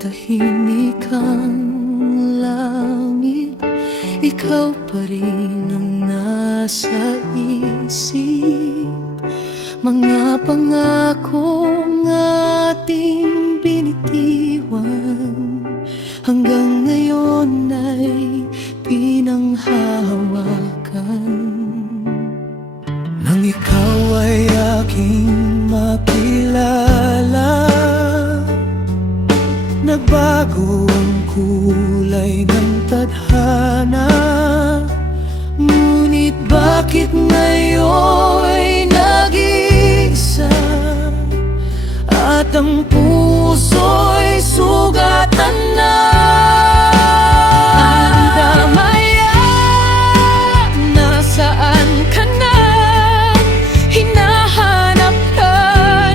tahimik ang langit, ikaw pa rin ang nasa isip. Mga pangakong ating binitiwan, hanggang ngayon ay pinanghahawakan. Nang ikaw ay aking makilala, nagbago ang kulay ng tadhana. Ngunit bakit ngayon'y nag-iisa, at ang puso'y sugatan na? Andamaya, nasaan ka na? Hinahanap ka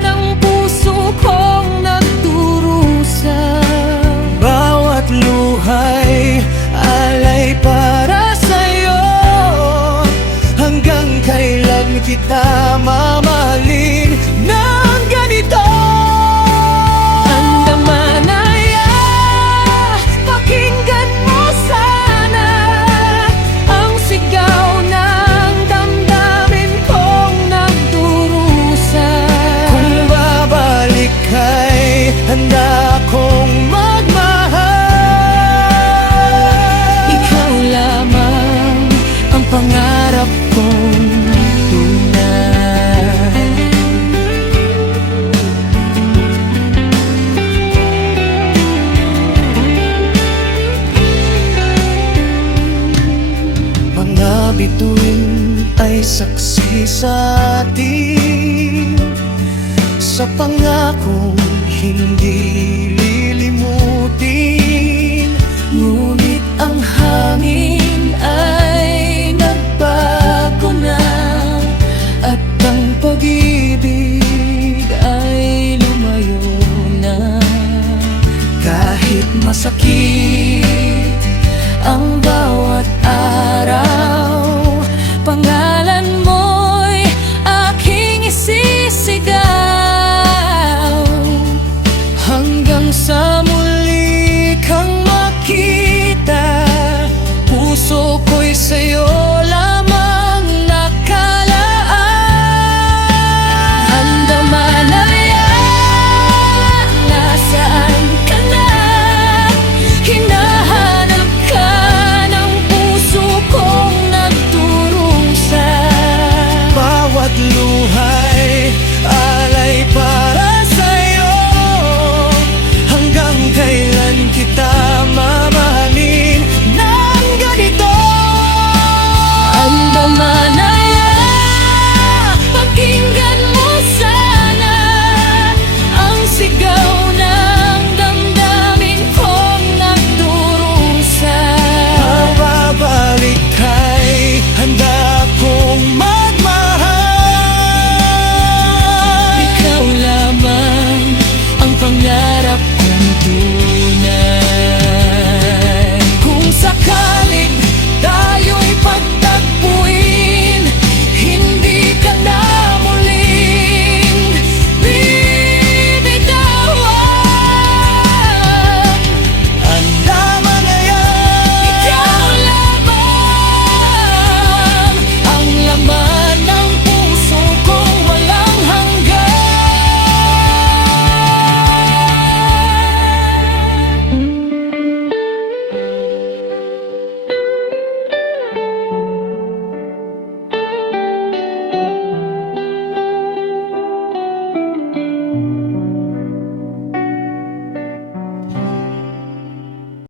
ng puso kong nagdurusa. Bawat luha'y alay para sa'yo. Hanggang kailan kita mamahalin ng ganito? Andamanaya, pakinggan mo sana ang sigaw ng damdamin kong nagdurusa. Kung babalik ka'y handa kong magmahal. Ikaw lamang ang pangarap kong tunay. Mga bituin ay saksi sa atin, sa pangakong hindi lilimutin. Ngunit ang hangin ay nagbago na, at ang pag-ibig ay lumayo na. Kahit masakit ang bawat araw, pangalan mo'y aking isisigaw. Hanggang sa muli kang makita, puso ko'y sa'yo